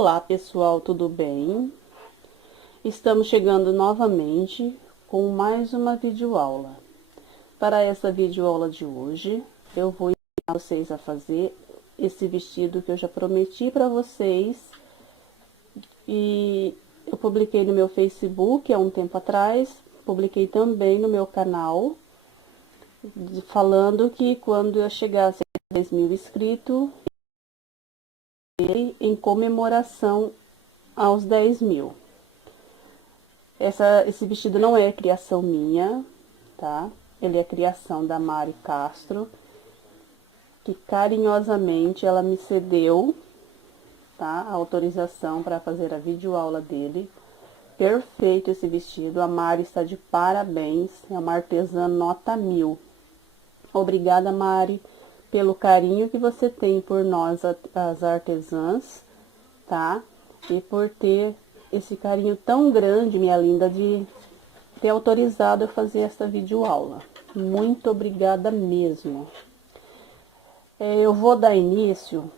Olá pessoal, tudo bem? Estamos chegando novamente com mais uma videoaula. Para essa videoaula de hoje, eu vou ensinar vocês a fazer esse vestido que eu já prometi para vocês. E eu publiquei no meu Facebook há um tempo atrás, publiquei também no meu canal, falando que quando eu chegasse a 10 mil inscritos, em comemoração aos 10 mil. Esse vestido não é criação minha, tá? Ele é criação da Mari Castro, que carinhosamente ela me cedeu, tá? A autorização para fazer a videoaula dele. Perfeito esse vestido, a Mari está de parabéns, é uma artesã nota 1000. Obrigada, Mari, pelo carinho que você tem por nós, as artesãs, tá? E por ter esse carinho tão grande, minha linda, de ter autorizado eu fazer esta videoaula. Muito obrigada mesmo. Eu vou dar início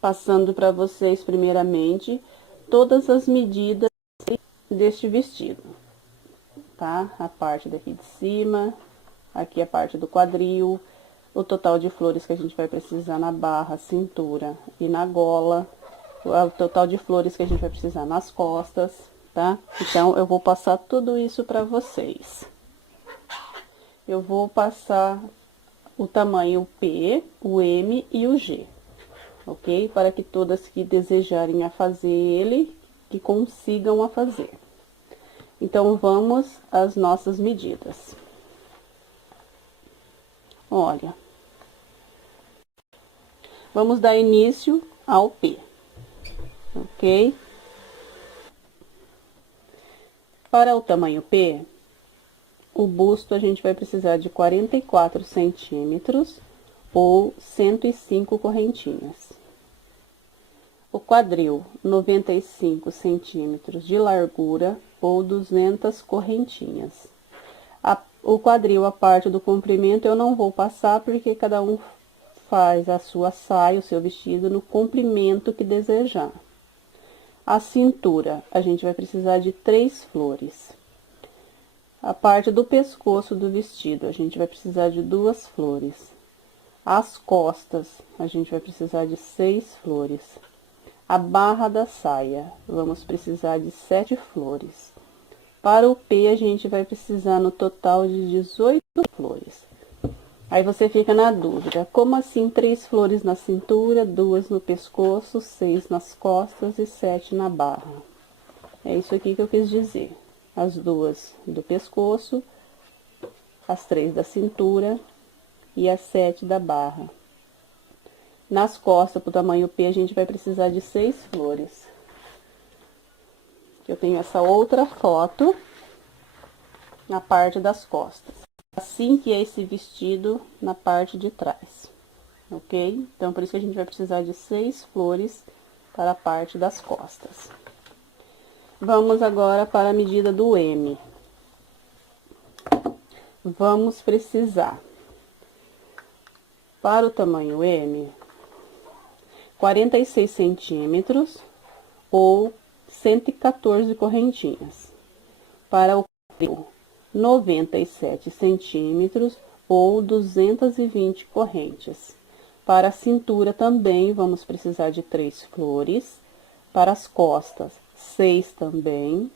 passando para vocês, primeiramente, todas as medidas deste vestido, tá? A parte daqui de cima, aqui a parte do quadril, o total de flores que a gente vai precisar na barra, cintura e na gola, o total de flores que a gente vai precisar nas costas, tá? Então, eu vou passar tudo isso para vocês. Eu vou passar o tamanho P, o M e o G, ok? Para que todas que desejarem a fazer ele, que consigam a fazer. Então, vamos às nossas medidas. Olha, vamos dar início ao P, ok? Para o tamanho P, o busto a gente vai precisar de 44 centímetros ou 105 correntinhas. O quadril, 95 centímetros de largura ou 200 correntinhas. O quadril, a parte do comprimento, eu não vou passar porque cada um faz a sua saia, o seu vestido, no comprimento que desejar. A cintura, a gente vai precisar de 3 flores. A parte do pescoço do vestido, a gente vai precisar de 2 flores. As costas, a gente vai precisar de 6 flores. A barra da saia, vamos precisar de 7 flores. Para o P, a gente vai precisar no total de 18 flores. Aí você fica na dúvida, como assim 3 flores na cintura, 2 no pescoço, 6 nas costas e 7 na barra? É isso aqui que eu quis dizer. As 2 do pescoço, as 3 da cintura e as 7 da barra. Nas costas, pro tamanho P, a gente vai precisar de 6 flores. Eu tenho essa outra foto na parte das costas. Assim que é esse vestido na parte de trás, ok? Então, por isso que a gente vai precisar de 6 flores para a parte das costas. Vamos agora para a medida do M. Vamos precisar, para o tamanho M, 46 centímetros ou 114 correntinhas. Para o quadril, 97 centímetros ou 220 correntes. Para a cintura também vamos precisar de 3 flores. Para as costas, 6 também.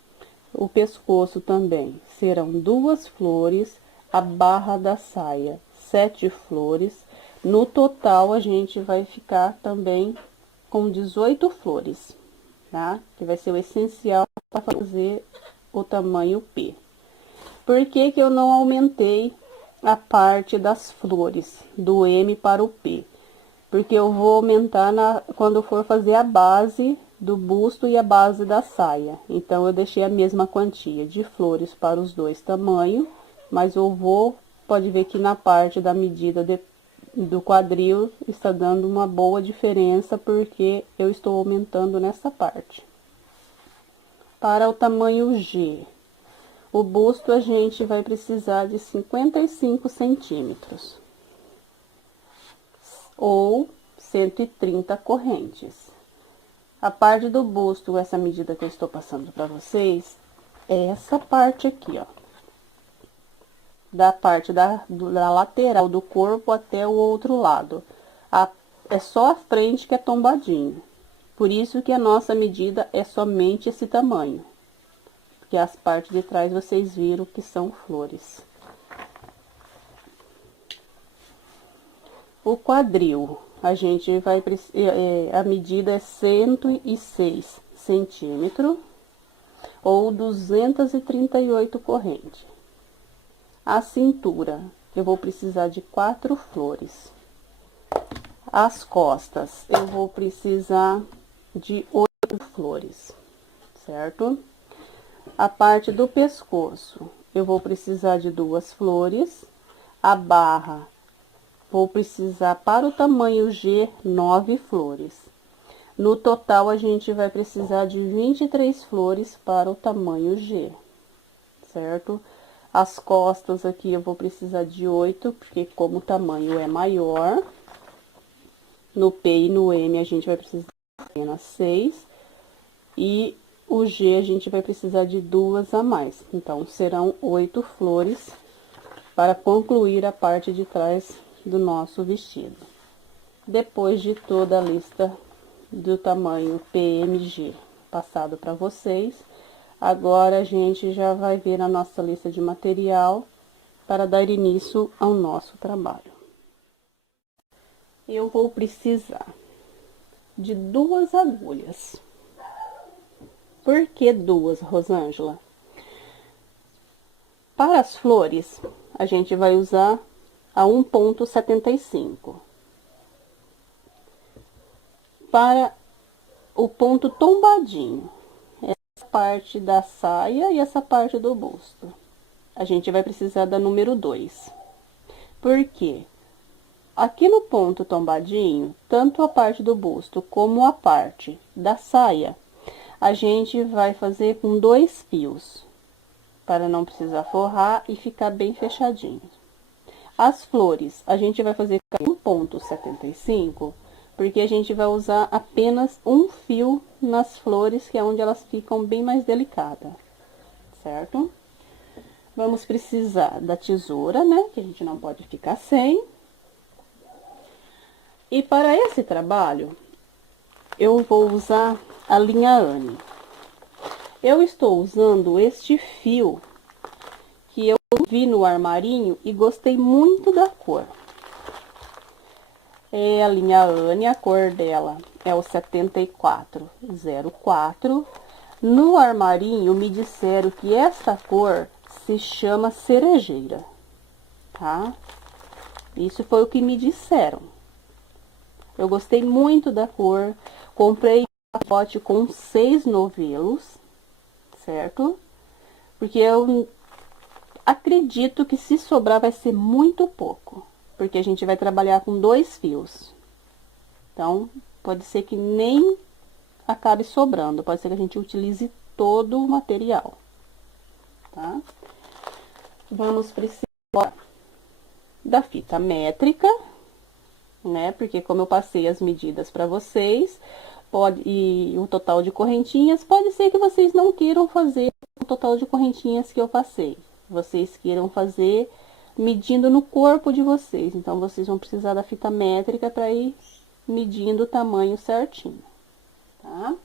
O pescoço também serão 2 flores. A barra da saia, 7 flores. No total, a gente vai ficar também com 18 flores, tá? Que vai ser o essencial para fazer o tamanho P. Por que que eu não aumentei a parte das flores, do M para o P? Porque eu vou aumentar quando eu for fazer a base do busto e a base da saia. Então, eu deixei a mesma quantia de flores para os dois tamanhos, mas eu vou, pode ver que na parte da medida do quadril está dando uma boa diferença, porque eu estou aumentando nessa parte. Para o tamanho G, o busto a gente vai precisar de 55 centímetros ou 130 correntes. A parte do busto, essa medida que eu estou passando para vocês, é essa parte aqui, ó. Da parte da lateral do corpo até o outro lado. É só a frente que é tombadinho. Por isso que a nossa medida é somente esse tamanho. Porque as partes de trás vocês viram que são flores. O quadril, a gente vai a medida é 106 centímetros ou 238 correntes. A cintura, eu vou precisar de 4 flores. As costas, eu vou precisar de 8 flores, certo? A parte do pescoço, eu vou precisar de 2 flores. A barra, vou precisar para o tamanho G 9 flores. No total, a gente vai precisar de 23 flores para o tamanho G, certo? As costas aqui eu vou precisar de 8, porque como o tamanho é maior, no P e no M a gente vai precisar de apenas 6. E o G a gente vai precisar de 2 a mais. Então, serão 8 flores para concluir a parte de trás do nosso vestido. Depois de toda a lista do tamanho PMG passado para vocês, agora a gente já vai ver a nossa lista de material para dar início ao nosso trabalho. Eu vou precisar de 2 agulhas. Por que 2, Rosângela? Para as flores, a gente vai usar a 1,75. Para o ponto tombadinho, essa parte da saia e essa parte do busto, a gente vai precisar da número 2. Por quê? Aqui no ponto tombadinho, tanto a parte do busto como a parte da saia, a gente vai fazer com 2 fios, para não precisar forrar e ficar bem fechadinho. As flores, a gente vai fazer com 1,75, porque a gente vai usar apenas um fio nas flores, que é onde elas ficam bem mais delicadas, certo? Vamos precisar da tesoura, né, que a gente não pode ficar sem. E para esse trabalho, eu vou usar a linha Anne. Eu estou usando este fio que eu vi no armarinho e gostei muito da cor. É a linha Anne, a cor dela é o 7404. No armarinho me disseram que esta cor se chama cerejeira, tá? Isso foi o que me disseram. Eu gostei muito da cor, comprei um pacote com 6 novelos, certo? Porque eu acredito que se sobrar vai ser muito pouco, porque a gente vai trabalhar com 2 fios. Então, pode ser que nem acabe sobrando, pode ser que a gente utilize todo o material, tá? Vamos precisar da fita métrica, né? Porque como eu passei as medidas para vocês, e o total de correntinhas, pode ser que vocês não queiram fazer o total de correntinhas que eu passei. Vocês queiram fazer medindo no corpo de vocês. Então, vocês vão precisar da fita métrica para ir medindo o tamanho certinho, tá?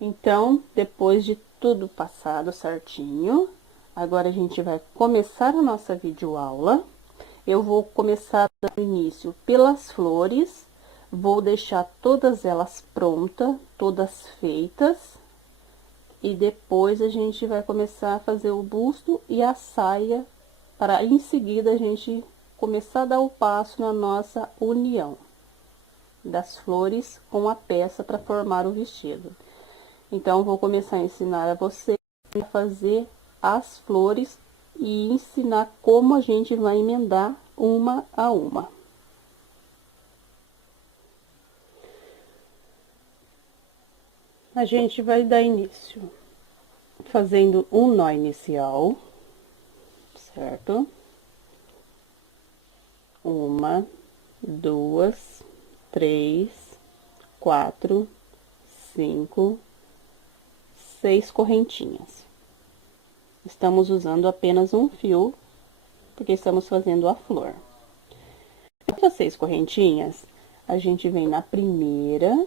Então, depois de tudo passado certinho, agora a gente vai começar a nossa videoaula. Eu vou começar dando início pelas flores, vou deixar todas elas prontas, todas feitas, e depois a gente vai começar a fazer o busto e a saia, para em seguida a gente começar a dar o passo na nossa união das flores com a peça para formar o vestido. Então, vou começar a ensinar a vocês a fazer as flores e ensinar como a gente vai emendar uma a uma. A gente vai dar início fazendo um nó inicial, certo? Uma, 2, 3, 4, 5, 6 correntinhas. Estamos usando apenas um fio, porque estamos fazendo a flor. Essas 6 correntinhas, a gente vem na primeira,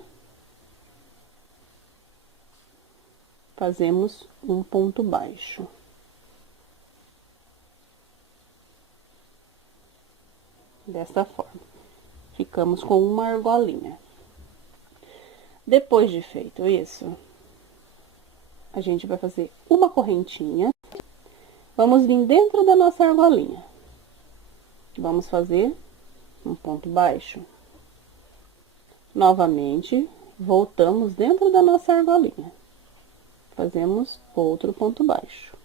fazemos um ponto baixo. Desta forma. Ficamos com uma argolinha. Depois de feito isso, a gente vai fazer uma correntinha. Vamos vir dentro da nossa argolinha. Vamos fazer um ponto baixo. Novamente, voltamos dentro da nossa argolinha. Fazemos outro ponto baixo.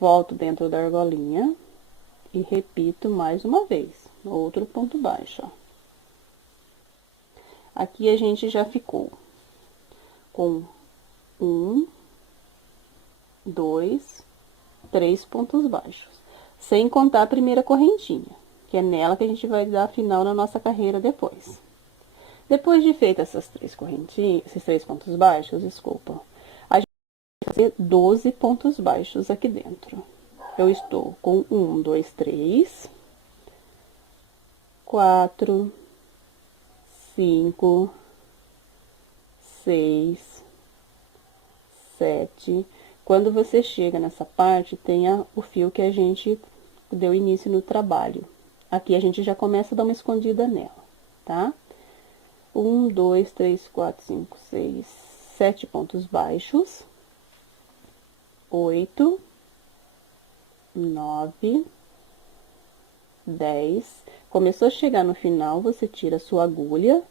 Volto dentro da argolinha e repito mais uma vez, outro ponto baixo, ó. Aqui a gente já ficou com 1, 2, 3 pontos baixos, sem contar a primeira correntinha, que é nela que a gente vai dar final na nossa carreira depois. Depois de feita essas 3 correntinhas, esses 3 pontos baixos, desculpa, a gente vai fazer 12 pontos baixos aqui dentro. Eu estou com 1, 2, 3, 4, 5, 6, 7. Quando você chega nessa parte, tenha o fio que a gente deu início no trabalho. Aqui a gente já começa a dar uma escondida nela, tá? 1, 2, 3, 4, 5, 6, 7 pontos baixos. 8, 9, 10. Começou a chegar no final, você tira a sua agulha,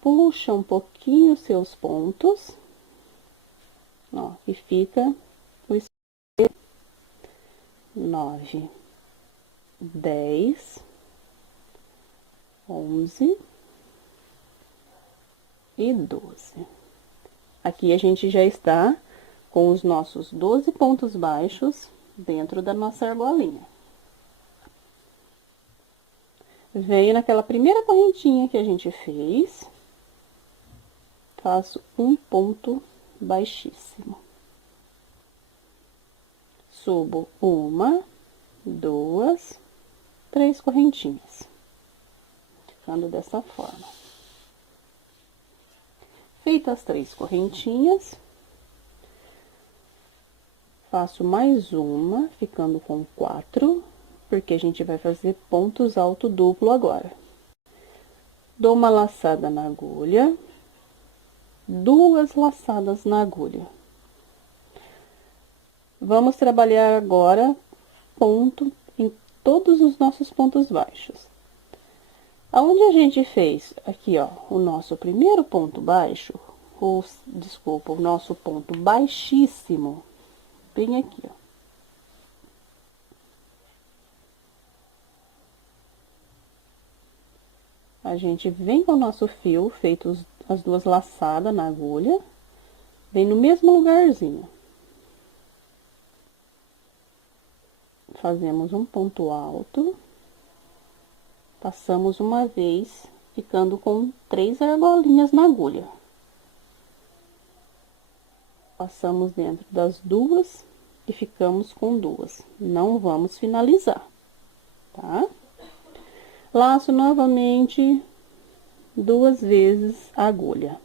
puxa um pouquinho os seus pontos, ó, e fica o 9, 10, 11 e 12. Aqui a gente já está com os nossos 12 pontos baixos dentro da nossa argolinha. Venho naquela primeira correntinha que a gente fez, faço um ponto baixíssimo. Subo 1, 2, 3 correntinhas, ficando dessa forma. Feitas as 3 correntinhas, faço mais uma, ficando com 4, porque a gente vai fazer pontos alto duplo agora. Dou uma laçada na agulha, 2 laçadas na agulha. Vamos trabalhar agora ponto em todos os nossos pontos baixos. Aonde a gente fez aqui, ó, o nosso primeiro ponto baixo, ou, desculpa, o nosso ponto baixíssimo, bem aqui, ó. A gente vem com o nosso fio, feito as 2 laçadas na agulha, vem no mesmo lugarzinho. Fazemos um ponto alto, passamos uma vez, ficando com 3 argolinhas na agulha. Passamos dentro das 2 e ficamos com 2. Não vamos finalizar, tá? Laço novamente 2 vezes a agulha.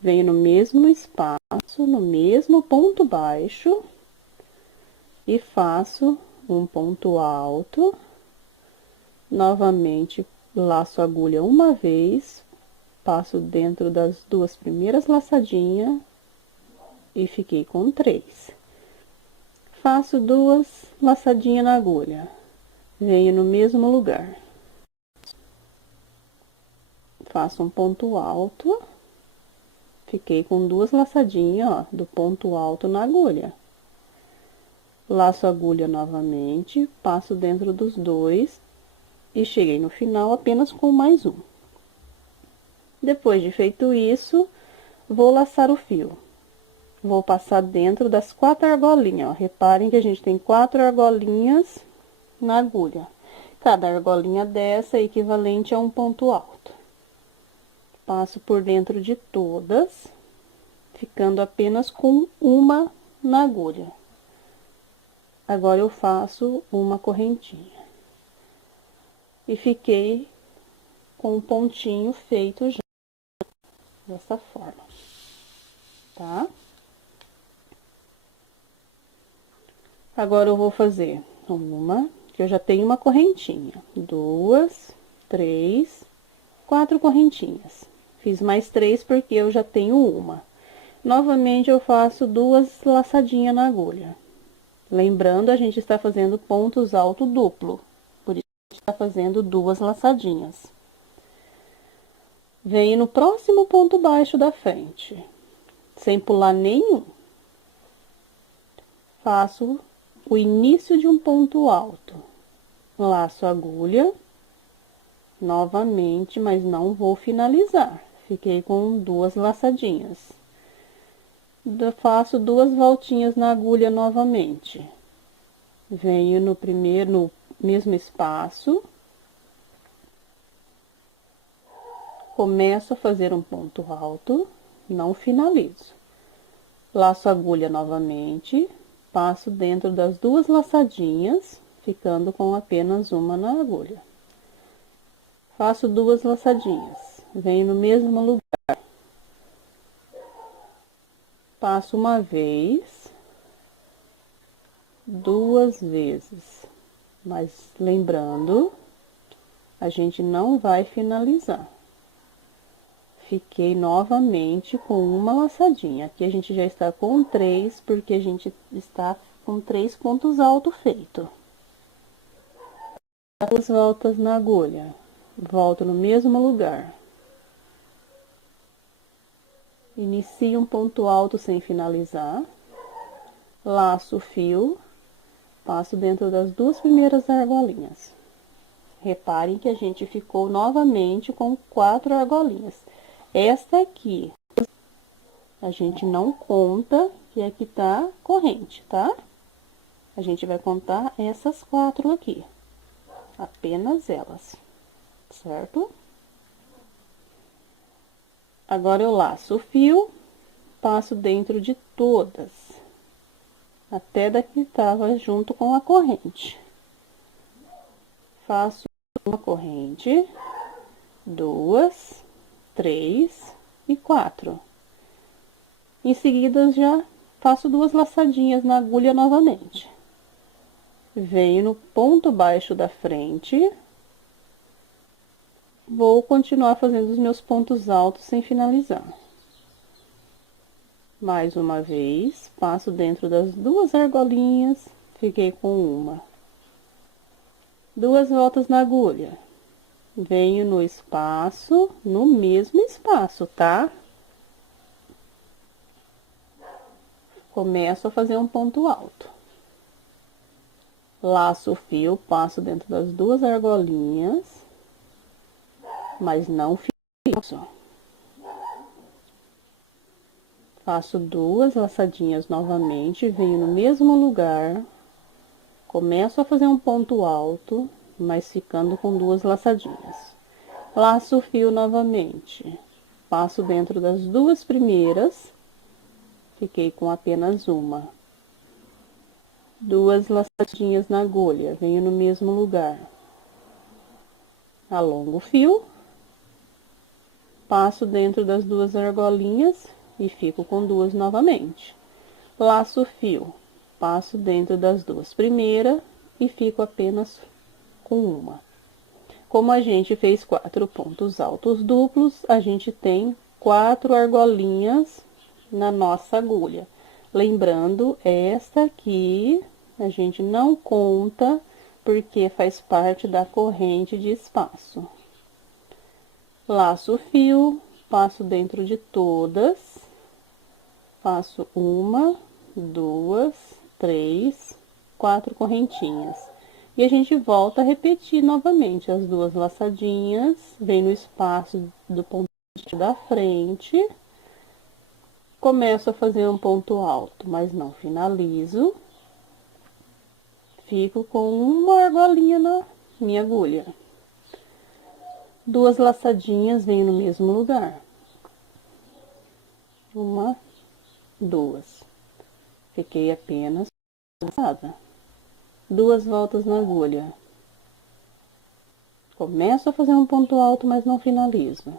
Venho no mesmo espaço, no mesmo ponto baixo e faço um ponto alto. Novamente, laço a agulha uma vez, passo dentro das 2 primeiras laçadinhas e fiquei com 3. Faço 2 laçadinhas na agulha, venho no mesmo lugar. Faço um ponto alto, fiquei com 2 laçadinhas, ó, do ponto alto na agulha. Laço a agulha novamente, passo dentro dos 2 e cheguei no final apenas com mais um. Depois de feito isso, vou laçar o fio. Vou passar dentro das 4 argolinhas, ó. Reparem que a gente tem 4 argolinhas na agulha. Cada argolinha dessa é equivalente a um ponto alto. Passo por dentro de todas, ficando apenas com uma na agulha. Agora eu faço uma correntinha. E fiquei com um pontinho feito já, dessa forma, tá? Agora eu vou fazer uma, que eu já tenho uma correntinha, duas, três, quatro correntinhas. Fiz mais três porque eu já tenho uma. Novamente, eu faço duas laçadinhas na agulha. Lembrando, a gente está fazendo pontos alto duplo, por isso a gente está fazendo duas laçadinhas. Venho no próximo ponto baixo da frente, sem pular nenhum. Faço o início de um ponto alto. Laço a agulha, novamente, mas não vou finalizar. Fiquei com duas laçadinhas. Faço duas voltinhas na agulha novamente. Venho no mesmo espaço. Começo a fazer um ponto alto, não finalizo. Laço a agulha novamente, passo dentro das duas laçadinhas, ficando com apenas uma na agulha. Faço duas laçadinhas, venho no mesmo lugar. Passo uma vez, duas vezes, mas lembrando, a gente não vai finalizar. Fiquei novamente com uma laçadinha. Aqui a gente já está com três, porque a gente está com 3 pontos altos feito. Duas voltas na agulha. Volto no mesmo lugar. Inicio um ponto alto sem finalizar. Laço o fio. Passo dentro das duas primeiras argolinhas. Reparem que a gente ficou novamente com 4 argolinhas. Esta aqui, a gente não conta, que aqui tá corrente, tá? A gente vai contar essas 4 aqui. Apenas elas, certo? Agora, eu laço o fio, passo dentro de todas, até da que tava junto com a corrente. Faço uma corrente, duas, 3 e 4. Em seguida, já faço duas laçadinhas na agulha novamente. Venho no ponto baixo da frente. Vou continuar fazendo os meus pontos altos sem finalizar. Mais uma vez, passo dentro das duas argolinhas, fiquei com uma. Duas voltas na agulha. Venho no espaço, no mesmo espaço, tá? Começo a fazer um ponto alto. Laço o fio, passo dentro das duas argolinhas, mas não finalizo. Faço duas laçadinhas novamente, venho no mesmo lugar, começo a fazer um ponto alto, mas ficando com duas laçadinhas. Laço o fio novamente, passo dentro das duas primeiras, fiquei com apenas uma. Duas laçadinhas na agulha, venho no mesmo lugar. Alongo o fio, passo dentro das duas argolinhas e fico com duas novamente. Laço o fio, passo dentro das duas primeiras e fico apenas com uma. Como a gente fez 4 pontos altos duplos, a gente tem 4 argolinhas na nossa agulha. Lembrando, esta aqui a gente não conta, porque faz parte da corrente de espaço. Laço o fio, passo dentro de todas, faço uma, duas, 3, 4 correntinhas. E a gente volta a repetir novamente as duas laçadinhas, vem no espaço do ponto da frente, começo a fazer um ponto alto, mas não finalizo. fico com uma argolinha na minha agulha. 2 laçadinhas, venho no mesmo lugar. 1, 2. Fiquei apenas laçada. 2 voltas na agulha. Começo a fazer um ponto alto, mas não finalizo.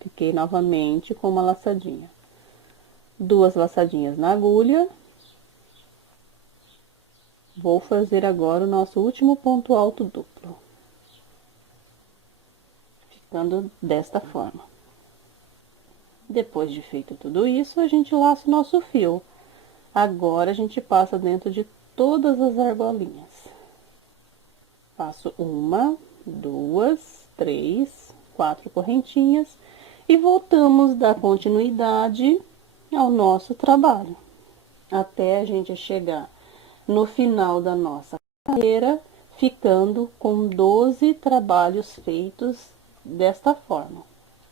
Fiquei novamente com uma laçadinha. 2 laçadinhas na agulha. Vou fazer agora o nosso último ponto alto duplo. Ficando desta forma. Depois de feito tudo isso, a gente laça o nosso fio. Agora, a gente passa dentro de todas as argolinhas. Faço 1, 2, 3, 4 correntinhas e voltamos dar continuidade ao nosso trabalho, até a gente chegar no final da nossa carreira, ficando com 12 trabalhos feitos desta forma.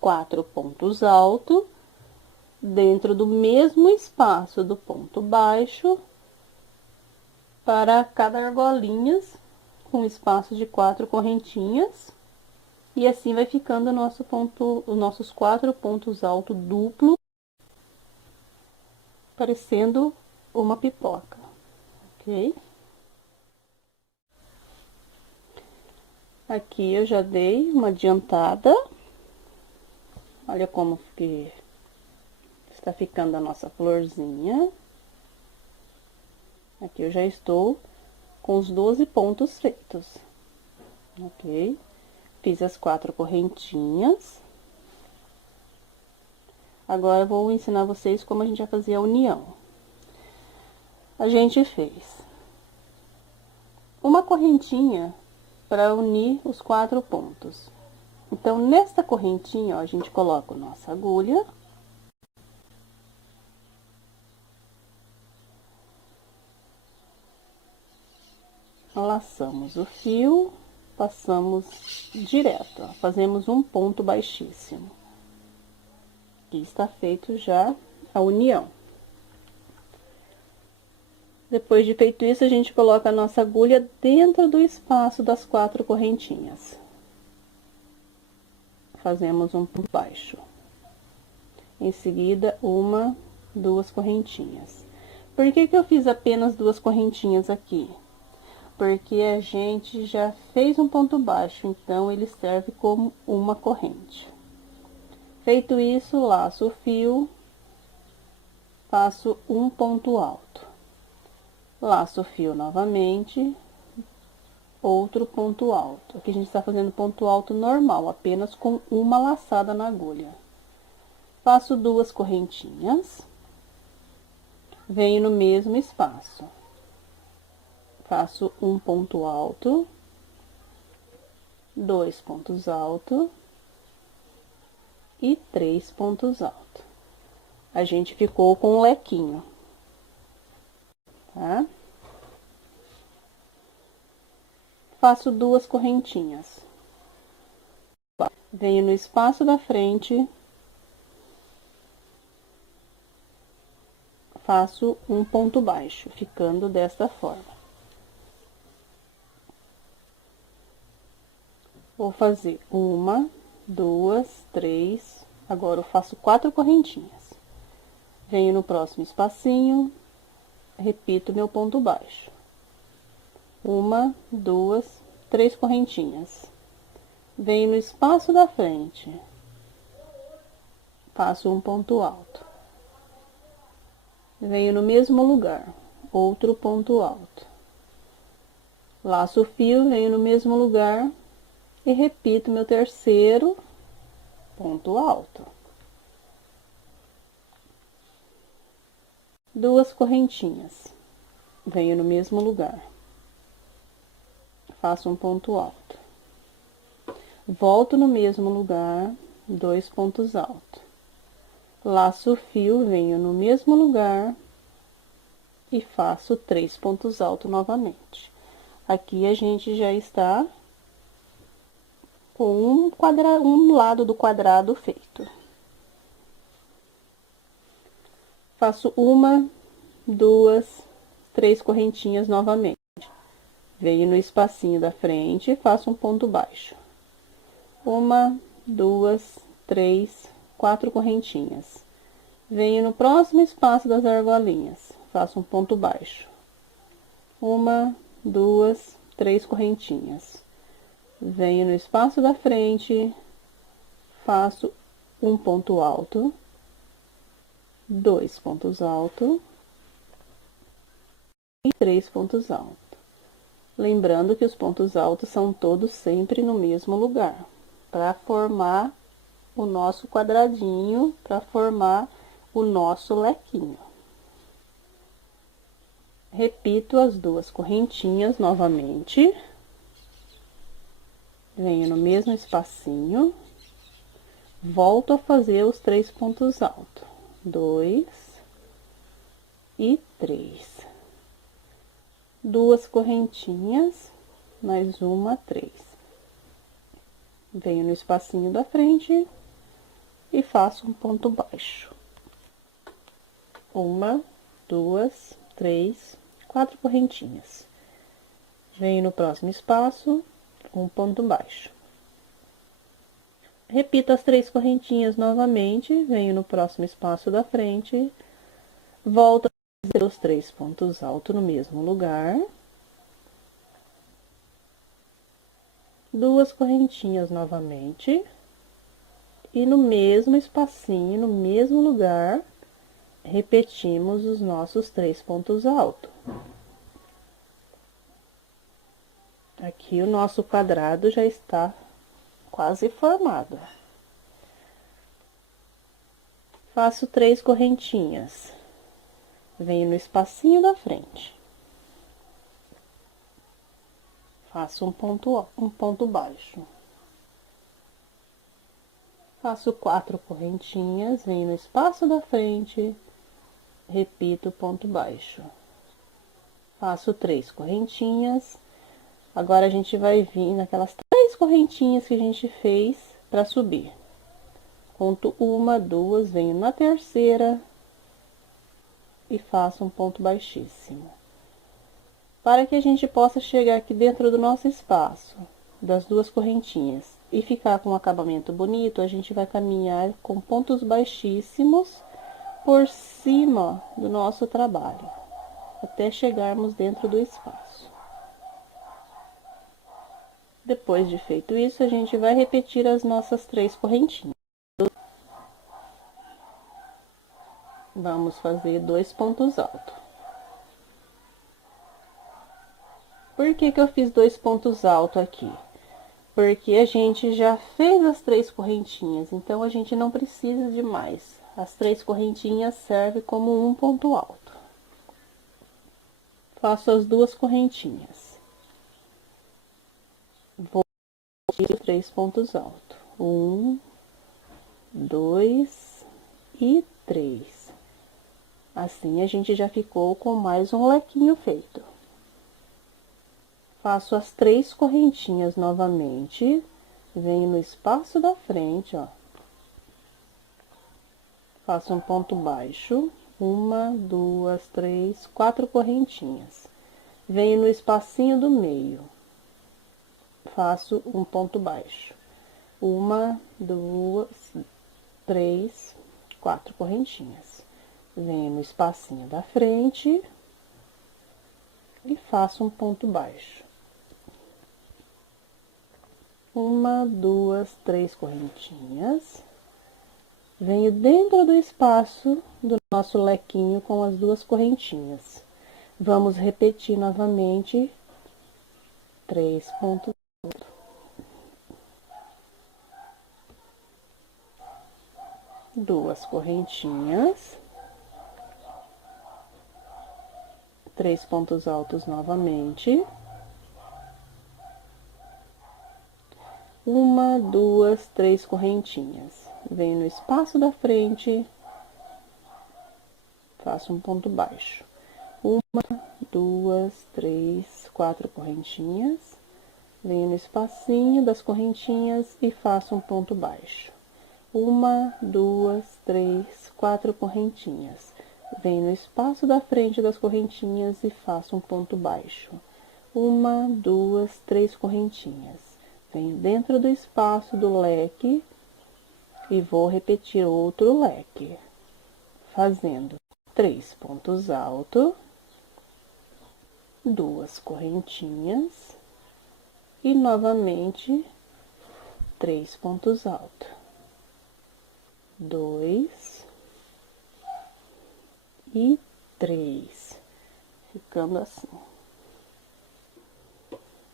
4 pontos altos, dentro do mesmo espaço do ponto baixo, para cada argolinhas, com espaço de 4 correntinhas, e assim vai ficando os nossos 4 pontos altos duplo, parecendo uma pipoca, ok? Aqui eu já dei uma adiantada. Olha como que está ficando a nossa florzinha. Aqui eu já estou com os 12 pontos feitos, ok? Fiz as 4 correntinhas. Agora, eu vou ensinar vocês como a gente vai fazer a união. A gente fez uma correntinha para unir os 4 pontos. Então, nesta correntinha, ó, a gente coloca a nossa agulha. Laçamos o fio, passamos direto, ó, fazemos um ponto baixíssimo. Aqui está feito já a união. Depois de feito isso, a gente coloca a nossa agulha dentro do espaço das 4 correntinhas. Fazemos um ponto baixo. Em seguida, 1, 2 correntinhas. Por que que eu fiz apenas 2 correntinhas aqui? Porque a gente já fez um ponto baixo, então ele serve como uma corrente. Feito isso, laço o fio, faço um ponto alto. Laço o fio novamente, outro ponto alto. Aqui a gente está fazendo ponto alto normal, apenas com uma laçada na agulha. Faço 2 correntinhas, venho no mesmo espaço. Faço um ponto alto, 2 pontos altos e 3 pontos altos. A gente ficou com um lequinho, tá? Faço 2 correntinhas. Venho no espaço da frente, faço um ponto baixo, ficando desta forma. Vou fazer 1, 2, 3, agora eu faço 4 correntinhas. Venho no próximo espacinho, repito meu ponto baixo. 1, 2, 3 correntinhas. Venho no espaço da frente, faço um ponto alto. Venho no mesmo lugar, outro ponto alto. Laço o fio, venho no mesmo lugar e repito meu terceiro ponto alto. 2 correntinhas, venho no mesmo lugar, faço um ponto alto. Volto no mesmo lugar, 2 pontos altos. Laço o fio, venho no mesmo lugar e faço 3 pontos altos novamente. Aqui a gente já está com um lado do quadrado feito. Faço 1, 2, 3 correntinhas novamente. Venho no espacinho da frente e faço um ponto baixo. Uma, duas, três, quatro correntinhas. Venho no próximo espaço das argolinhas, faço um ponto baixo. Uma, duas, três correntinhas. Venho no espaço da frente, faço um ponto alto, dois pontos altos e três pontos altos. Lembrando que os pontos altos são todos sempre no mesmo lugar, para formar o nosso quadradinho, para formar o nosso lequinho. Repito as duas correntinhas novamente. Venho no mesmo espacinho, volto a fazer os três pontos altos, dois e três. Duas correntinhas, mais uma, três. Venho no espacinho da frente e faço um ponto baixo. Uma, duas, três, quatro correntinhas. Venho no próximo espaço, um ponto baixo. Repito as três correntinhas novamente, venho no próximo espaço da frente, volto a fazer os três pontos altos no mesmo lugar. Duas correntinhas novamente, e no mesmo espacinho, no mesmo lugar, repetimos os nossos três pontos altos. Aqui o nosso quadrado já está quase formado. Faço três correntinhas, venho no espacinho da frente, faço um ponto baixo. Faço quatro correntinhas, venho no espaço da frente, repito o ponto baixo. Faço três correntinhas. Agora, a gente vai vir naquelas três correntinhas que a gente fez para subir. Conto uma, duas, venho na terceira e faço um ponto baixíssimo. Para que a gente possa chegar aqui dentro do nosso espaço, das duas correntinhas, e ficar com um acabamento bonito, a gente vai caminhar com pontos baixíssimos por cima do nosso trabalho, até chegarmos dentro do espaço. Depois de feito isso, a gente vai repetir as nossas três correntinhas. Vamos fazer dois pontos altos. Por que que eu fiz dois pontos altos aqui? Porque a gente já fez as três correntinhas, então a gente não precisa de mais. As três correntinhas servem como um ponto alto. Faço as duas correntinhas. Vou repetir três pontos altos. Um, dois e três. Assim, a gente já ficou com mais um lequinho feito. Faço as três correntinhas novamente, venho no espaço da frente, ó. Faço um ponto baixo, uma, duas, três, quatro correntinhas. Venho no espacinho do meio, faço um ponto baixo. Uma, duas, três, quatro correntinhas. Venho no espacinho da frente e faço um ponto baixo. Uma, duas, três correntinhas. Venho dentro do espaço do nosso lequinho com as duas correntinhas. Vamos repetir novamente três pontos. Duas correntinhas. Três pontos altos novamente. Uma, duas, três correntinhas. Venho no espaço da frente, faço um ponto baixo. Uma, duas, três, quatro correntinhas. Venho no espacinho das correntinhas e faço um ponto baixo. Uma, duas, três, quatro correntinhas. Venho no espaço da frente das correntinhas e faço um ponto baixo. uma, duas, três correntinhas. Venho dentro do espaço do leque e vou repetir outro leque, fazendo 3 pontos altos, 2 correntinhas e novamente 3 pontos altos, 2 e 3, ficando assim.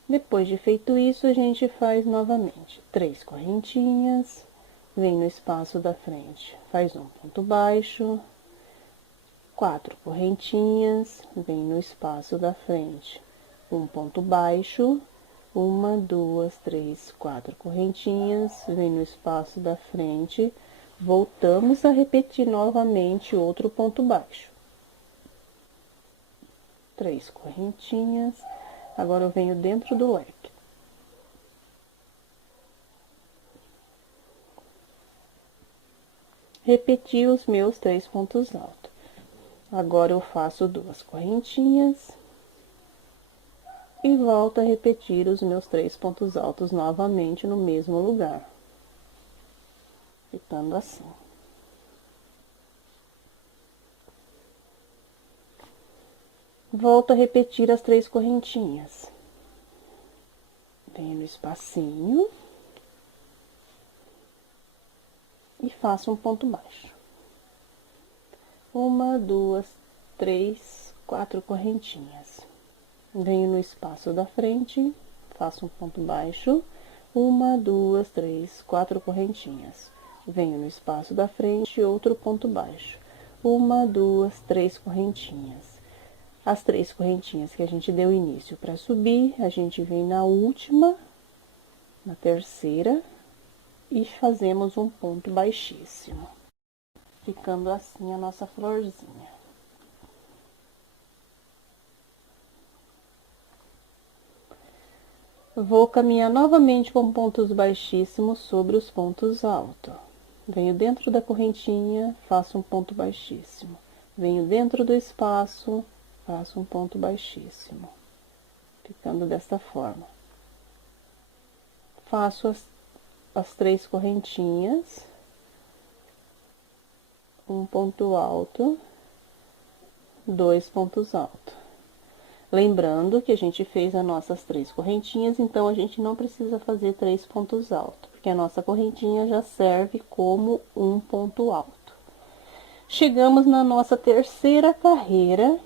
Depois de feito isso, a gente faz novamente 3 correntinhas, vem no espaço da frente, faz um ponto baixo, 4 correntinhas, vem no espaço da frente, um ponto baixo, uma, duas, três, 4 correntinhas, vem no espaço da frente, voltamos a repetir novamente outro ponto baixo. 3 correntinhas, agora eu venho dentro do leque. Repeti os meus 3 pontos altos. Agora eu faço 2 correntinhas e volto a repetir os meus 3 pontos altos novamente no mesmo lugar, ficando assim. Volto a repetir as 3 correntinhas. Venho no espacinho e faço um ponto baixo. Uma, duas, três, 4 correntinhas. Venho no espaço da frente, faço um ponto baixo, uma, duas, três, 4 correntinhas. Venho no espaço da frente, outro ponto baixo, uma, duas, 3 correntinhas. As 3 correntinhas que a gente deu início para subir, a gente vem na última, na terceira, e fazemos um ponto baixíssimo, ficando assim a nossa florzinha. Vou caminhar novamente com pontos baixíssimos sobre os pontos altos. Venho dentro da correntinha, faço um ponto baixíssimo. Venho dentro do espaço, faço um ponto baixíssimo, ficando desta forma. Faço as 3 correntinhas, um ponto alto, 2 pontos altos. Lembrando que a gente fez as nossas 3 correntinhas, então a gente não precisa fazer 3 pontos altos, porque a nossa correntinha já serve como um ponto alto. Chegamos na nossa terceira carreira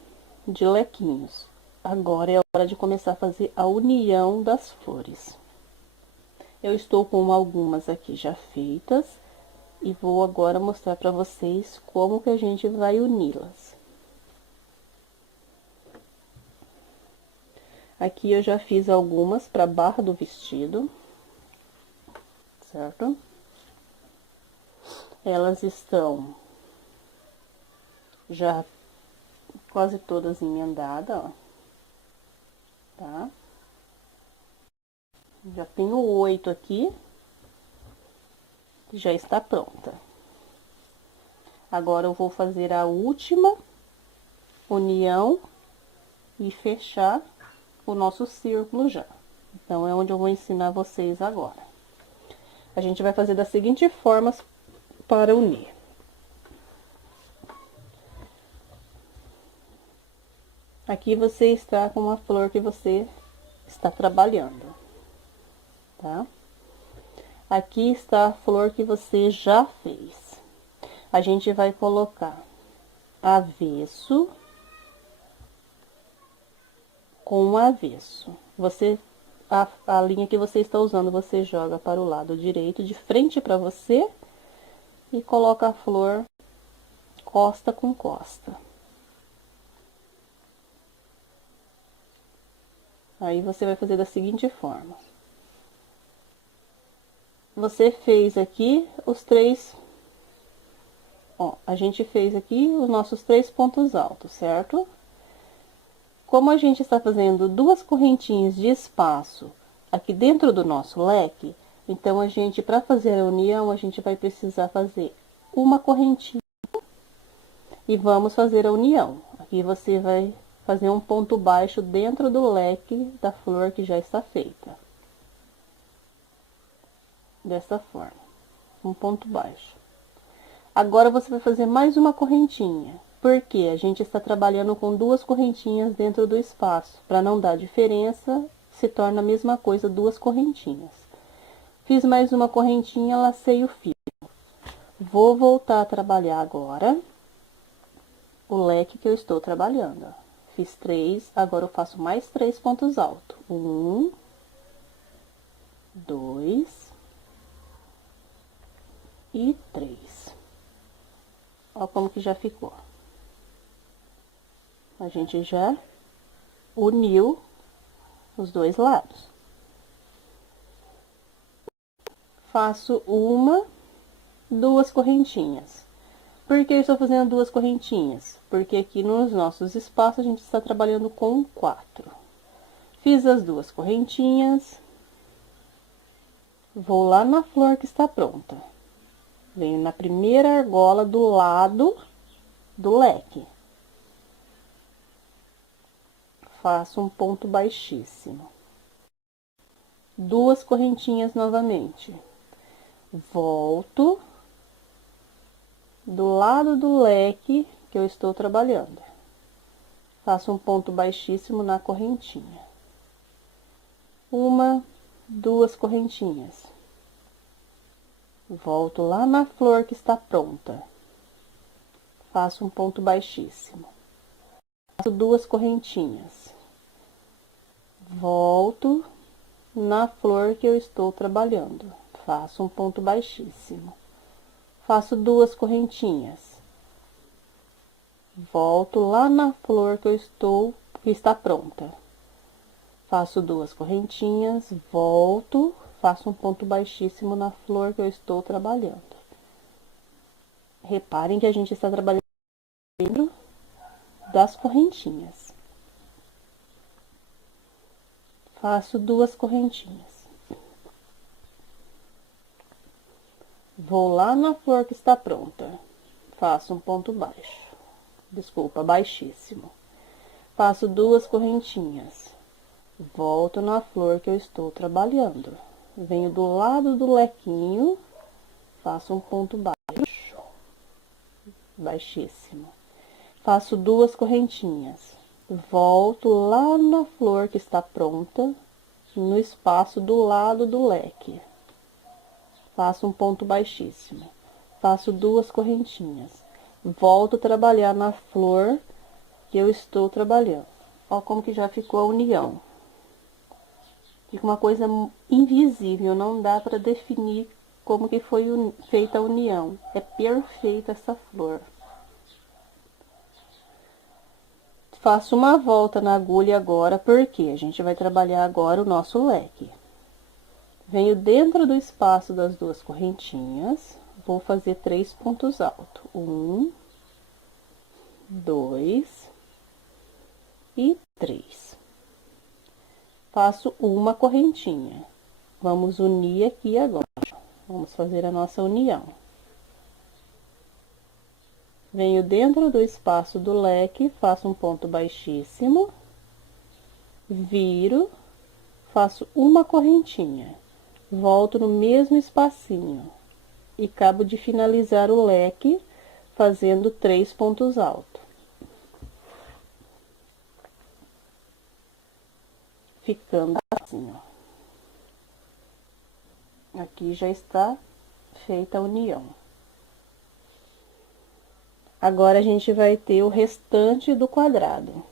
de lequinhos. Agora é a hora de começar a fazer a união das flores. Eu estou com algumas aqui já feitas e vou agora mostrar para vocês como que a gente vai uni-las. Aqui eu já fiz algumas para a barra do vestido, certo? Elas estão já quase todas emendadas, ó, tá? Já tenho 8 aqui, que já está pronta. Agora eu vou fazer a última união e fechar o nosso círculo já. Então, é onde eu vou ensinar vocês agora. A gente vai fazer da seguinte forma para unir. Aqui você está com uma flor que você está trabalhando, tá? Aqui está a flor que você já fez. A gente vai colocar avesso com avesso. A linha que você está usando, você joga para o lado direito, de frente para você, e coloca a flor costa com costa. Aí, você vai fazer da seguinte forma. Você fez aqui os 3... Ó, a gente fez aqui os nossos 3 pontos altos, certo? Como a gente está fazendo 2 correntinhas de espaço aqui dentro do nosso leque, então a gente, para fazer a união, a gente vai precisar fazer uma correntinha e vamos fazer a união. Aqui você vai fazer um ponto baixo dentro do leque da flor que já está feita. Dessa forma, um ponto baixo. Agora, você vai fazer mais uma correntinha, porque a gente está trabalhando com duas correntinhas dentro do espaço. Para não dar diferença, se torna a mesma coisa, duas correntinhas. Fiz mais uma correntinha, lacei o fio. Vou voltar a trabalhar agora o leque que eu estou trabalhando. Fiz 3, agora eu faço mais 3 pontos altos. 1, 2 e 3. Olha como que já ficou. A gente já uniu os dois lados. Faço uma, duas correntinhas. Por que eu estou fazendo duas correntinhas? Porque aqui nos nossos espaços a gente está trabalhando com 4. Fiz as duas correntinhas. Vou lá na flor que está pronta. Venho na primeira argola do lado do leque. Faço um ponto baixíssimo. Duas correntinhas novamente. Volto do lado do leque que eu estou trabalhando. Faço um ponto baixíssimo na correntinha. Uma, duas correntinhas. Volto lá na flor que está pronta. Faço um ponto baixíssimo. Faço duas correntinhas. Volto na flor que eu estou trabalhando. Faço um ponto baixíssimo. Faço duas correntinhas. Volto lá na flor que está pronta. Faço duas correntinhas, volto, faço um ponto baixíssimo na flor que eu estou trabalhando. Reparem que a gente está trabalhando dentro das correntinhas. Faço duas correntinhas. Vou lá na flor que está pronta. Faço um ponto baixo. Desculpa, baixíssimo. Faço duas correntinhas. Volto na flor que eu estou trabalhando. Venho do lado do lequinho, faço um ponto baixo, baixíssimo. Faço duas correntinhas. Volto lá na flor que está pronta, no espaço do lado do leque. Faço um ponto baixíssimo. Faço duas correntinhas. Volto a trabalhar na flor que eu estou trabalhando. Ó como que já ficou a união. Fica uma coisa invisível, não dá para definir como que foi feita a união. É perfeita essa flor. Faço uma volta na agulha agora, porque a gente vai trabalhar agora o nosso leque. Venho dentro do espaço das duas correntinhas, vou fazer 3 pontos altos. 1, 2 e 3. Faço uma correntinha. Vamos unir aqui agora. Vamos fazer a nossa união. Venho dentro do espaço do leque, faço um ponto baixíssimo, viro, faço uma correntinha, volto no mesmo espacinho e acabo de finalizar o leque fazendo 3 pontos altos. Ficando assim, ó. Aqui já está feita a união. Agora, a gente vai ter o restante do quadrado.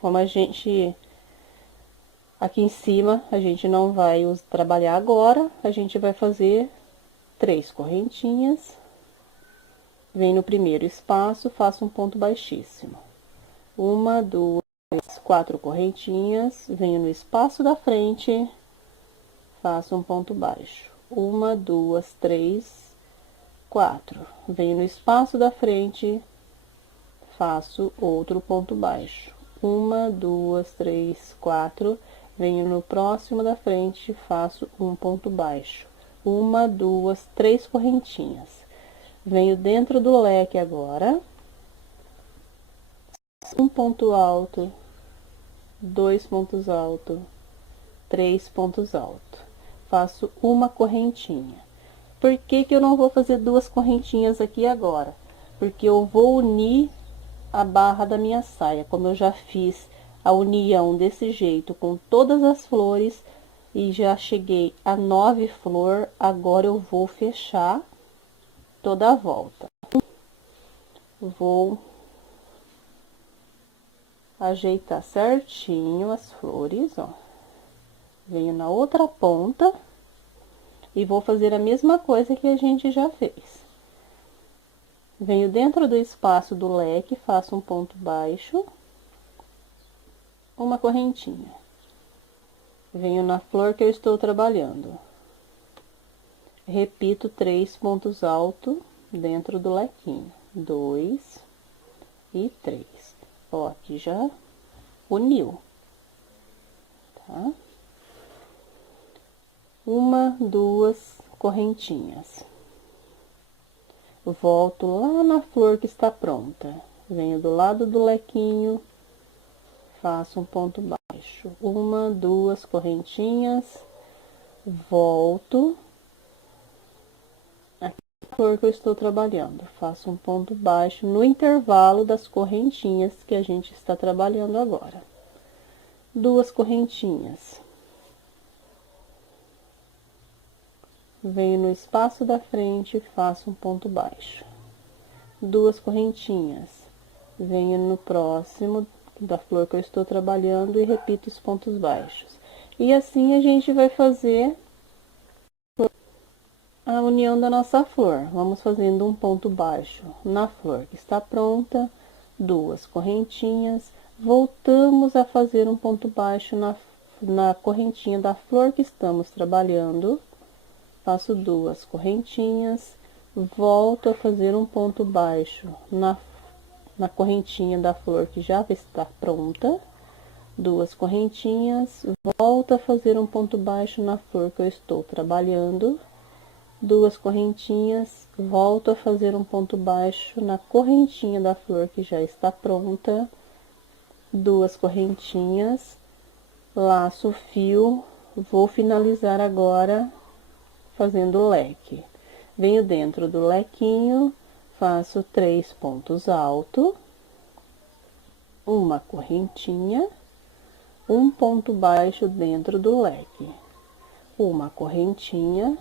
Como a gente... Aqui em cima, a gente não vai trabalhar agora, a gente vai fazer 3 correntinhas. Venho no primeiro espaço, faço um ponto baixíssimo. 1, 2, 4 correntinhas, venho no espaço da frente, faço um ponto baixo. 1, 2, 3, 4. Venho no espaço da frente, faço outro ponto baixo. 1, 2, 3, 4. Venho no próximo da frente, faço um ponto baixo. 1, 2, 3 correntinhas. Venho dentro do leque agora, Um ponto alto, 2 pontos altos, 3 pontos altos. Faço uma correntinha. Por que que eu não vou fazer duas correntinhas aqui agora? Porque eu vou unir a barra da minha saia, como eu já fiz a união desse jeito com todas as flores e já cheguei a 9 flores, agora eu vou fechar toda a volta. Vou ajeitar certinho as flores, ó. Venho na outra ponta e vou fazer a mesma coisa que a gente já fez. Venho dentro do espaço do leque, faço um ponto baixo, uma correntinha. Venho na flor que eu estou trabalhando. Repito 3 pontos altos dentro do lequinho. 2 e 3. Ó, aqui já uniu, tá? Uma, duas correntinhas. Volto lá na flor que está pronta. Venho do lado do lequinho, faço um ponto baixo. Uma, duas correntinhas, volto aqui na flor que eu estou trabalhando. Faço um ponto baixo no intervalo das correntinhas que a gente está trabalhando agora. Duas correntinhas. Venho no espaço da frente e faço um ponto baixo. Duas correntinhas. Venho no próximo da flor que eu estou trabalhando e repito os pontos baixos. E assim a gente vai fazer a união da nossa flor. Vamos fazendo um ponto baixo na flor que está pronta, duas correntinhas, voltamos a fazer um ponto baixo na correntinha da flor que estamos trabalhando, faço duas correntinhas, volto a fazer um ponto baixo na correntinha da flor que já está pronta, duas correntinhas, volto a fazer um ponto baixo na flor que eu estou trabalhando, duas correntinhas, volto a fazer um ponto baixo na correntinha da flor que já está pronta, duas correntinhas, laço o fio, vou finalizar agora fazendo o leque. Venho dentro do lequinho, faço 3 pontos altos, uma correntinha, um ponto baixo dentro do leque, uma correntinha,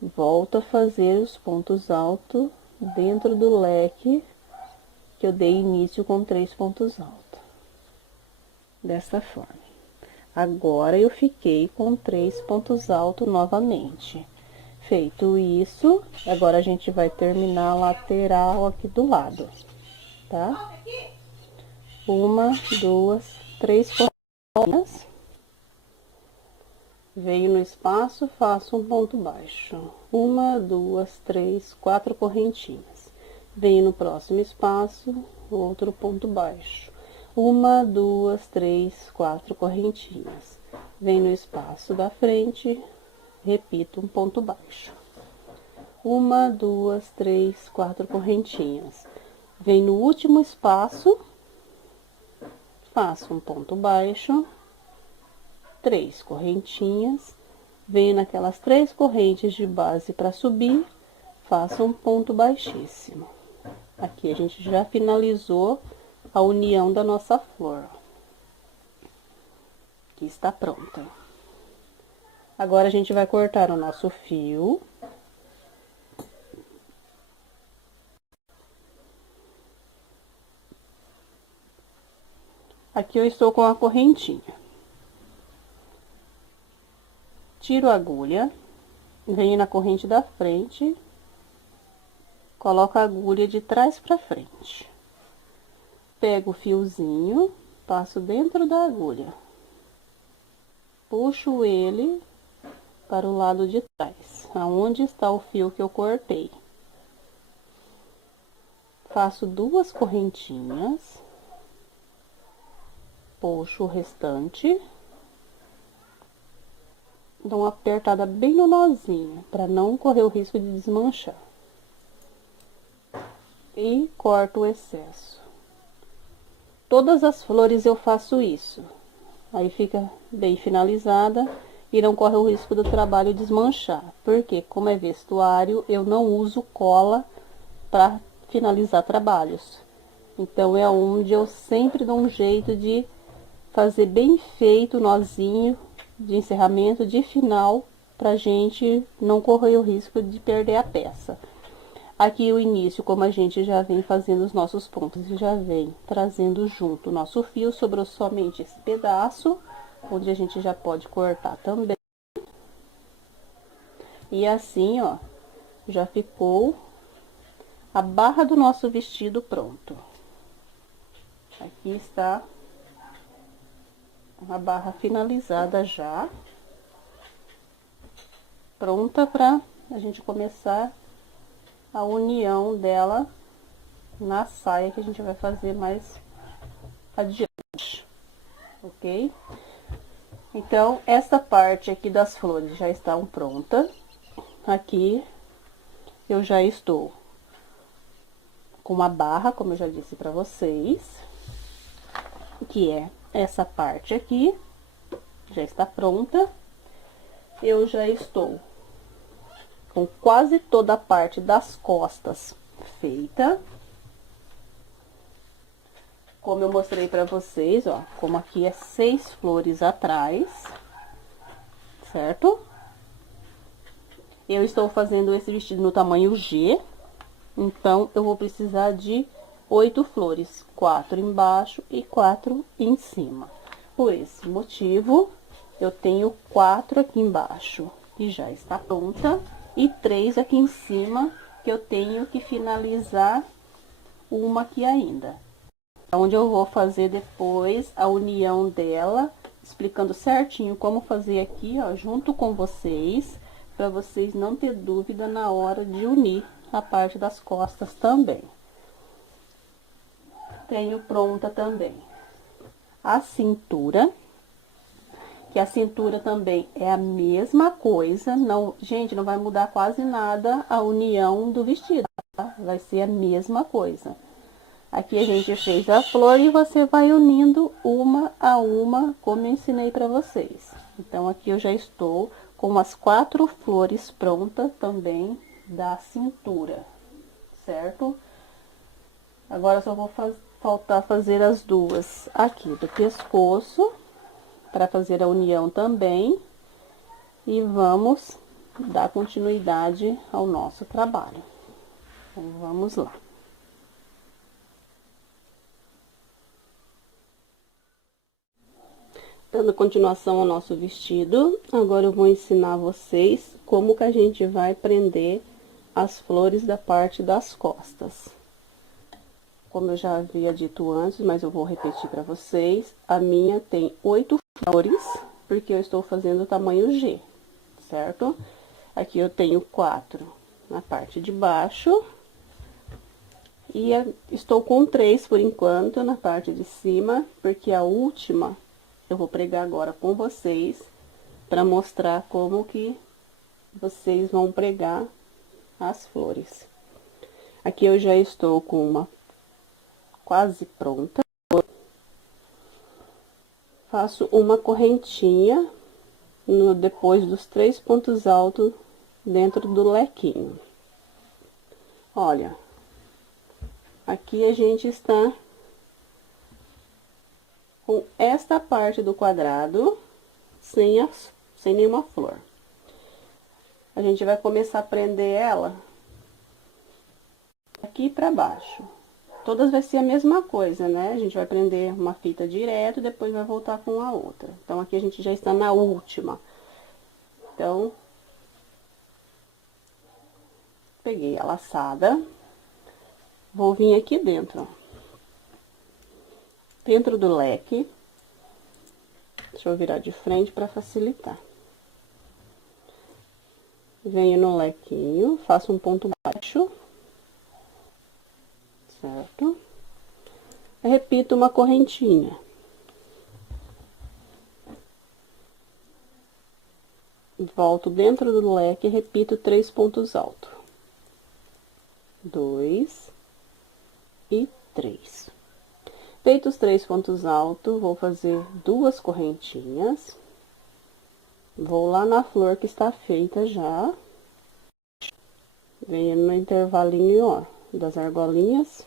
volto a fazer os pontos altos dentro do leque que eu dei início com 3 pontos altos, desta forma. Agora eu fiquei com 3 pontos altos novamente. Feito isso, agora a gente vai terminar a lateral aqui do lado, tá? Uma, duas, 3 correntinhas. Venho no espaço, faço um ponto baixo. Uma, duas, 3, 4 correntinhas. Venho no próximo espaço, outro ponto baixo. Uma, duas, 3, 4 correntinhas. Venho no espaço da frente, repito um ponto baixo. Uma, duas, 3, 4 correntinhas. Venho no último espaço, faço um ponto baixo, 3 correntinhas, venho naquelas 3 correntes de base para subir, faço um ponto baixíssimo. Aqui a gente já finalizou a união da nossa flor, que está pronta. Agora a gente vai cortar o nosso fio. Aqui eu estou com a correntinha. Tiro a agulha, venho na corrente da frente, coloco a agulha de trás para frente. Pego o fiozinho, passo dentro da agulha, puxo ele para o lado de trás, aonde está o fio que eu cortei. Faço 2 correntinhas, puxo o restante, dou uma apertada bem no nozinho, para não correr o risco de desmanchar. E corto o excesso. Todas as flores eu faço isso. Aí fica bem finalizada e não corre o risco do trabalho desmanchar. Porque, como é vestuário, eu não uso cola para finalizar trabalhos. Então, é onde eu sempre dou um jeito de fazer bem feito o nozinho de encerramento, de final, pra gente não correr o risco de perder a peça. Aqui o início, como a gente já vem fazendo os nossos pontos e já vem trazendo junto o nosso fio, sobrou somente esse pedaço, onde a gente já pode cortar também. E assim, ó, já ficou a barra do nosso vestido pronto. Aqui está a barra finalizada já, pronta para a gente começar a união dela na saia que a gente vai fazer mais adiante, ok? Então, essa parte aqui das flores já estão pronta. Aqui eu já estou com uma barra, como eu já disse para vocês, que é essa parte aqui, já está pronta. Eu já estou com quase toda a parte das costas feita. Como eu mostrei pra vocês, ó, como aqui é 6 flores atrás, certo? Eu estou fazendo esse vestido no tamanho G, então eu vou precisar de 8 flores, 4 embaixo e 4 em cima. Por esse motivo, eu tenho 4 aqui embaixo, que já está pronta, e 3 aqui em cima, que eu tenho que finalizar uma aqui ainda. Onde eu vou fazer depois a união dela, explicando certinho como fazer aqui, ó, junto com vocês, para vocês não ter dúvida na hora de unir a parte das costas também. Tenho pronta também a cintura, que a cintura também é a mesma coisa, não, gente, não vai mudar quase nada a união do vestido, tá? Vai ser a mesma coisa. Aqui a gente fez a flor e você vai unindo uma a uma, como eu ensinei para vocês. Então, aqui eu já estou com as 4 flores prontas também da cintura, certo? Agora, só vou faltar fazer as duas aqui do pescoço, para fazer a união também. E vamos dar continuidade ao nosso trabalho. Então, vamos lá. Dando continuação ao nosso vestido, agora eu vou ensinar vocês como que a gente vai prender as flores da parte das costas. Como eu já havia dito antes, mas eu vou repetir para vocês, a minha tem 8 flores, porque eu estou fazendo o tamanho G, certo? Aqui eu tenho 4 na parte de baixo, e estou com 3 por enquanto na parte de cima, porque a última eu vou pregar agora com vocês, para mostrar como que vocês vão pregar as flores. Aqui eu já estou com uma quase pronta. Faço uma correntinha depois dos 3 pontos altos dentro do lequinho. Olha, aqui a gente está com esta parte do quadrado sem nenhuma flor. A gente vai começar a prender ela aqui pra baixo. Todas vai ser a mesma coisa, né? A gente vai prender uma fita direto, depois vai voltar com a outra. Então, aqui a gente já está na última. Então, peguei a laçada, vou vir aqui dentro, ó. Dentro do leque, deixa eu virar de frente para facilitar. Venho no lequinho, faço um ponto baixo, certo? Repito uma correntinha. Volto dentro do leque e repito 3 pontos altos. 2 e 3. Feito os 3 pontos altos, vou fazer 2 correntinhas. Vou lá na flor que está feita já. Venho no intervalinho, ó, das argolinhas.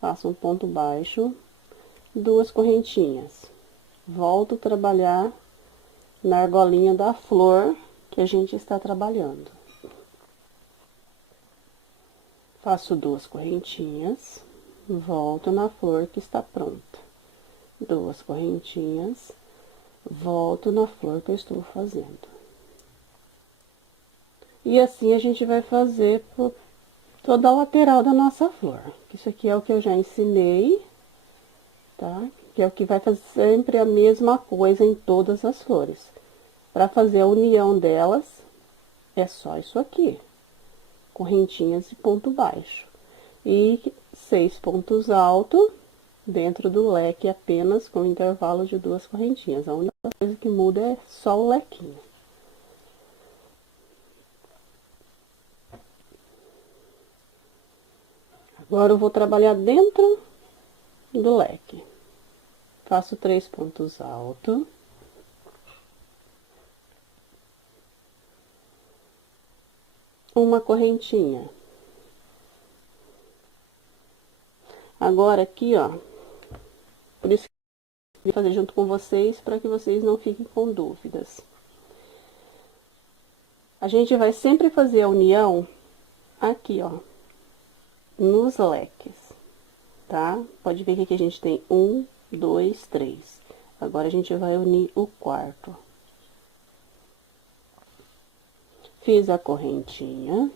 Faço um ponto baixo, 2 correntinhas. Volto a trabalhar na argolinha da flor que a gente está trabalhando. Faço 2 correntinhas, volto na flor que está pronta. 2 correntinhas, volto na flor que eu estou fazendo. E assim a gente vai fazer por toda a lateral da nossa flor. Isso aqui é o que eu já ensinei, tá? Que é o que vai fazer sempre a mesma coisa em todas as flores. Para fazer a união delas, é só isso aqui. Correntinhas e ponto baixo. E 6 pontos altos dentro do leque apenas com intervalo de 2 correntinhas. A única coisa que muda é só o lequinho. Agora eu vou trabalhar dentro do leque. Faço 3 pontos altos. Uma correntinha. Agora aqui, ó, por isso que eu vou fazer junto com vocês, para que vocês não fiquem com dúvidas. A gente vai sempre fazer a união aqui, ó, nos leques, tá? Pode ver que aqui a gente tem 1, 2, 3. Agora a gente vai unir o quarto. Fiz a correntinha.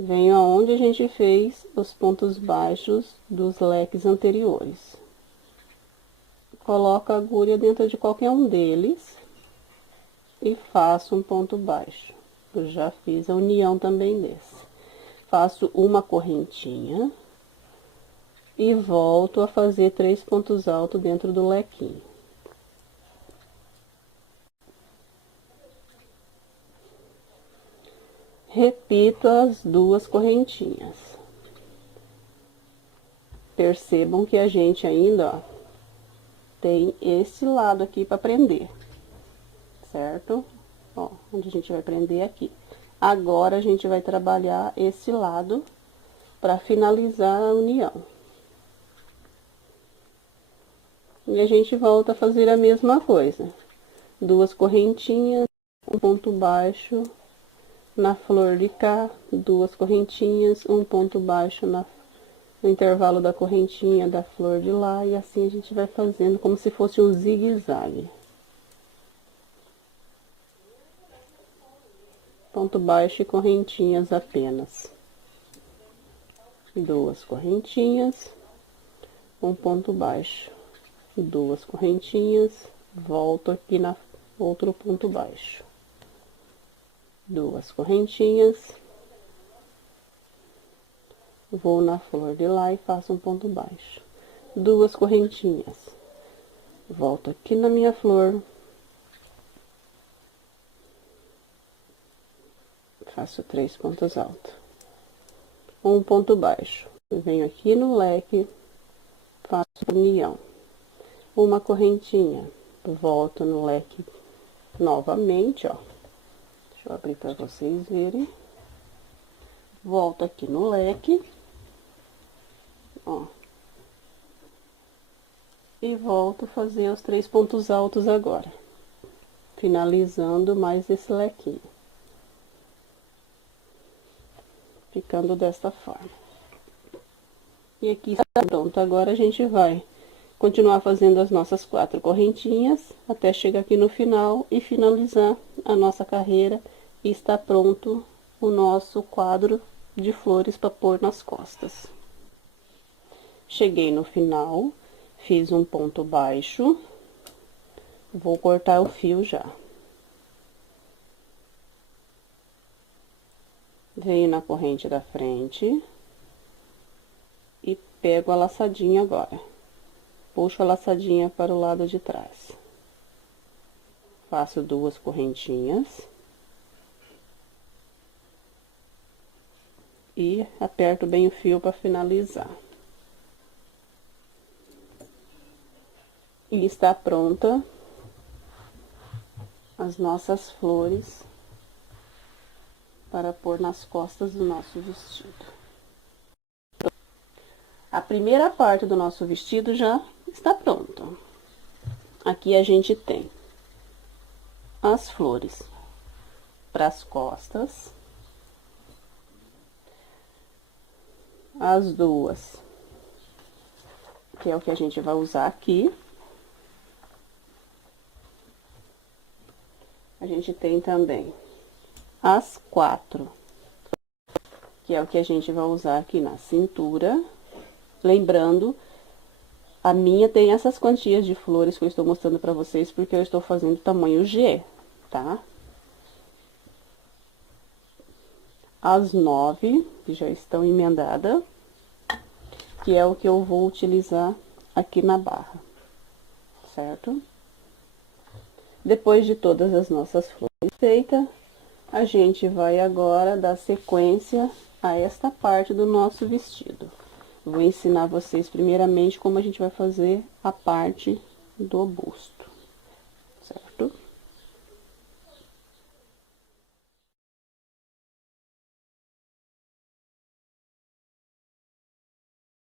Venho aonde a gente fez os pontos baixos dos leques anteriores. Coloco a agulha dentro de qualquer um deles e faço um ponto baixo. Eu já fiz a união também desse. Faço uma correntinha e volto a fazer 3 pontos altos dentro do lequinho. Repito as 2 correntinhas. Percebam que a gente ainda, ó, tem esse lado aqui para prender, certo? Ó, onde a gente vai prender aqui. Agora, a gente vai trabalhar esse lado para finalizar a união. E a gente volta a fazer a mesma coisa. 2 correntinhas, um ponto baixo na flor de cá, 2 correntinhas, um ponto baixo no intervalo da correntinha da flor de lá, e assim a gente vai fazendo como se fosse um zigue-zague. Ponto baixo e correntinhas apenas. 2 correntinhas, um ponto baixo, 2 correntinhas, volto aqui na outro ponto baixo. 2 correntinhas, vou na flor de lá e faço um ponto baixo. 2 correntinhas, volto aqui na minha flor, faço 3 pontos altos, um ponto baixo. Venho aqui no leque, faço união, uma correntinha, volto no leque novamente, ó. Deixa eu abrir para vocês verem. Volto aqui no leque, ó. E volto a fazer os 3 pontos altos agora, finalizando mais esse lequinho. Ficando desta forma. E aqui está pronto. Agora a gente vai continuar fazendo as nossas 4 correntinhas até chegar aqui no final e finalizar a nossa carreira, e está pronto o nosso quadro de flores para pôr nas costas. Cheguei no final, fiz um ponto baixo, vou cortar o fio já. Venho na corrente da frente e pego a laçadinha agora. Puxo a laçadinha para o lado de trás. Faço 2 correntinhas. e aperto bem o fio para finalizar. E está pronta as nossas flores para pôr nas costas do nosso vestido. A primeira parte do nosso vestido já está pronta. Aqui a gente tem as flores para as costas, as duas, que é o que a gente vai usar aqui. A gente tem também as 4, que é o que a gente vai usar aqui na cintura. Lembrando, a minha tem essas quantias de flores que eu estou mostrando pra vocês, porque eu estou fazendo tamanho G, tá? As 9, que já estão emendadas, que é o que eu vou utilizar aqui na barra, certo? Depois de todas as nossas flores feitas, a gente vai agora dar sequência a esta parte do nosso vestido. Vou ensinar vocês primeiramente como a gente vai fazer a parte do busto, certo?